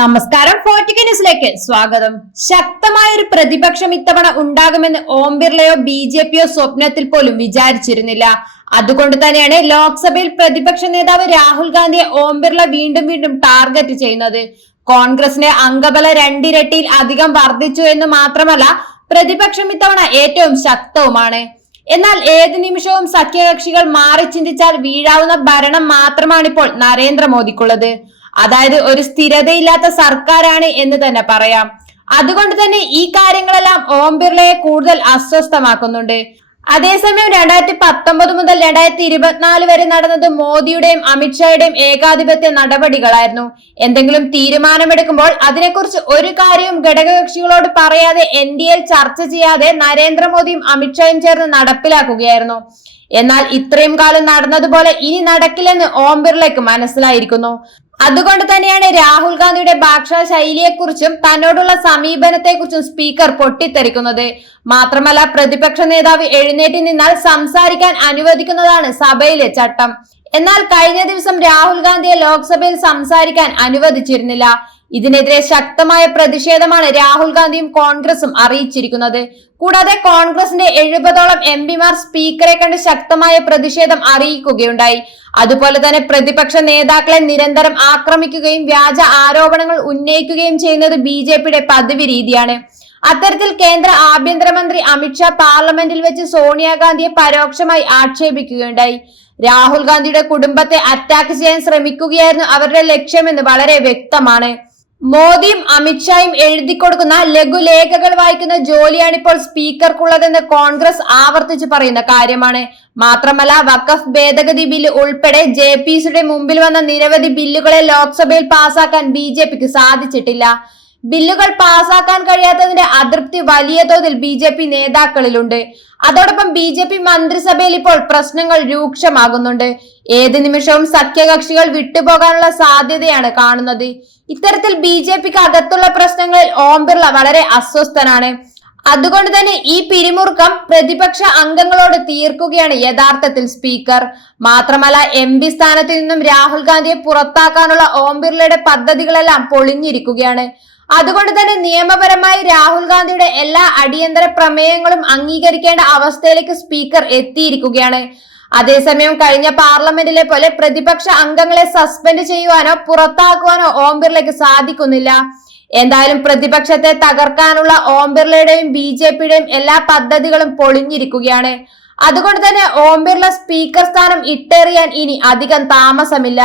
നമസ്കാരം ഫോർട്ടിക്ക ന്യൂസിലേക്ക് സ്വാഗതം. ശക്തമായ ഒരു പ്രതിപക്ഷം ഇത്തവണ ഉണ്ടാകുമെന്ന് ഓം ബിർളയോ ബി ജെ പിയോ സ്വപ്നത്തിൽ പോലും വിചാരിച്ചിരുന്നില്ല. അതുകൊണ്ട് തന്നെയാണ് ലോക്സഭയിൽ പ്രതിപക്ഷ നേതാവ് രാഹുൽ ഗാന്ധിയെ ഓം ബിർള വീണ്ടും വീണ്ടും ടാർഗറ്റ് ചെയ്യുന്നത്. കോൺഗ്രസിന്റെ അംഗബല രണ്ടിരട്ടിയിൽ അധികം വർദ്ധിച്ചു എന്ന് മാത്രമല്ല പ്രതിപക്ഷം ഇത്തവണ ഏറ്റവും ശക്തവുമാണ്. എന്നാൽ ഏത് നിമിഷവും സഖ്യകക്ഷികൾ മാറി ചിന്തിച്ചാൽ വീഴാവുന്ന ഭരണം മാത്രമാണിപ്പോൾ നരേന്ദ്രമോദിക്കുള്ളത്. അതായത് ഒരു സ്ഥിരതയില്ലാത്ത സർക്കാരാണ് എന്ന് തന്നെ പറയാം. അതുകൊണ്ട് തന്നെ ഈ കാര്യങ്ങളെല്ലാം ഓം ബിർളയെ കൂടുതൽ അസ്വസ്ഥമാക്കുന്നുണ്ട്. അതേസമയം രണ്ടായിരത്തി പത്തൊമ്പത് മുതൽ രണ്ടായിരത്തി ഇരുപത്തിനാല് വരെ നടന്നത് മോദിയുടെയും അമിത്ഷായുടെയും ഏകാധിപത്യ നടപടികളായിരുന്നു. എന്തെങ്കിലും തീരുമാനമെടുക്കുമ്പോൾ അതിനെക്കുറിച്ച് ഒരു കാര്യവും ഘടകകക്ഷികളോട് പറയാതെ എൻ ഡി എൽ ചർച്ച ചെയ്യാതെ നരേന്ദ്രമോദിയും അമിത്ഷായും ചേർന്ന് നടപ്പിലാക്കുകയായിരുന്നു. എന്നാൽ ഇത്രയും കാലം നടന്നതുപോലെ ഇനി നടക്കില്ലെന്ന് ഓം ബിർളയ്ക്ക് മനസ്സിലായിരിക്കുന്നു. അതുകൊണ്ട് തന്നെയാണ് രാഹുൽ ഗാന്ധിയുടെ ഭാഷാ ശൈലിയെക്കുറിച്ചും തന്നോടുള്ള സമീപനത്തെക്കുറിച്ചും സ്പീക്കർ പൊട്ടിത്തെറിക്കുന്നത്. മാത്രമല്ല പ്രതിപക്ഷ നേതാവ് എഴുന്നേറ്റ് നിന്നാൽ സംസാരിക്കാൻ അനുവദിക്കുന്നതാണ് സഭയിലെ ചട്ടം. എന്നാൽ കഴിഞ്ഞ ദിവസം രാഹുൽ ഗാന്ധിയെ ലോക്സഭയിൽ സംസാരിക്കാൻ അനുവദിച്ചിരുന്നില്ല. ഇതിനെതിരെ ശക്തമായ പ്രതിഷേധമാണ് രാഹുൽ ഗാന്ധിയും കോൺഗ്രസും അറിയിച്ചിരിക്കുന്നത്. കൂടാതെ കോൺഗ്രസിന്റെ എഴുപതോളം എം പിമാർ സ്പീക്കറെ കണ്ട് ശക്തമായ പ്രതിഷേധം അറിയിക്കുകയുണ്ടായി. അതുപോലെ തന്നെ പ്രതിപക്ഷ നേതാക്കളെ നിരന്തരം ആക്രമിക്കുകയും വ്യാജ ആരോപണങ്ങൾ ഉന്നയിക്കുകയും ചെയ്യുന്നത് ബി ജെ പിയുടെ പതിവ് രീതിയാണ് അത്തരത്തിൽ കേന്ദ്ര ആഭ്യന്തരമന്ത്രി അമിത്ഷാ പാർലമെന്റിൽ വെച്ച് സോണിയാഗാന്ധിയെ പരോക്ഷമായി ആക്ഷേപിക്കുകയുണ്ടായി. രാഹുൽ ഗാന്ധിയുടെ കുടുംബത്തെ അറ്റാക്ക് ചെയ്യാൻ ശ്രമിക്കുകയായിരുന്നു അവരുടെ ലക്ഷ്യമെന്ന് വളരെ വ്യക്തമാണ്. മോദിയും അമിത്ഷായും എഴുതി കൊടുക്കുന്ന ലഘുലേഖകൾ വായിക്കുന്ന ജോലിയാണ് ഇപ്പോൾ സ്പീക്കർക്കുള്ളതെന്ന് കോൺഗ്രസ് ആവർത്തിച്ച് പറയുന്ന കാര്യമാണ്. മാത്രമല്ല വഖഫ് ഭേദഗതി ബില്ല് ഉൾപ്പെടെ ജെ പി സിയുടെ മുമ്പിൽ വന്ന നിരവധി ബില്ലുകളെ ലോക്സഭയിൽ പാസാക്കാൻ ബി സാധിച്ചിട്ടില്ല. ബില്ലുകൾ പാസാക്കാൻ കഴിയാത്തതിന്റെ അതൃപ്തി വലിയ തോതിൽ ബി ജെ പി നേതാക്കളിലുണ്ട്. അതോടൊപ്പം ബി ജെ പി മന്ത്രിസഭയിൽ ഇപ്പോൾ പ്രശ്നങ്ങൾ രൂക്ഷമാകുന്നുണ്ട്. ഏത് നിമിഷവും സഖ്യകക്ഷികൾ വിട്ടുപോകാനുള്ള സാധ്യതയാണ് കാണുന്നത്. ഇത്തരത്തിൽ ബി ജെ പിക്ക് അകത്തുള്ള പ്രശ്നങ്ങളിൽ ഓം ബിർള വളരെ അസ്വസ്ഥനാണ്. അതുകൊണ്ട് തന്നെ ഈ പിരിമുറുക്കം പ്രതിപക്ഷ അംഗങ്ങളോട് തീർക്കുകയാണ് യഥാർത്ഥത്തിൽ സ്പീക്കർ. മാത്രമല്ല എം പി സ്ഥാനത്ത് നിന്നും രാഹുൽ ഗാന്ധിയെ പുറത്താക്കാനുള്ള ഓം ബിർളയുടെ പദ്ധതികളെല്ലാം പൊളിഞ്ഞിരിക്കുകയാണ്. അതുകൊണ്ട് തന്നെ നിയമപരമായി രാഹുൽ ഗാന്ധിയുടെ എല്ലാ അടിയന്തര പ്രമേയങ്ങളും അംഗീകരിക്കേണ്ട അവസ്ഥയിലേക്ക് സ്പീക്കർ എത്തിയിരിക്കുകയാണ്. അതേസമയം കഴിഞ്ഞ പാർലമെന്റിലെ പോലെ പ്രതിപക്ഷ അംഗങ്ങളെ സസ്പെൻഡ് ചെയ്യുവാനോ പുറത്താക്കുവാനോ ഓം ബിർളയ്ക്ക് സാധിക്കുന്നില്ല. എന്തായാലും പ്രതിപക്ഷത്തെ തകർക്കാനുള്ള ഓം ബിർളയുടെയും ബി ജെ പിയുടെയും എല്ലാ പദ്ധതികളും പൊളിഞ്ഞിരിക്കുകയാണ്. അതുകൊണ്ട് തന്നെ ഓം ബിർള സ്പീക്കർ സ്ഥാനം ഇട്ടേറിയാൻ ഇനി അധികം താമസമില്ല.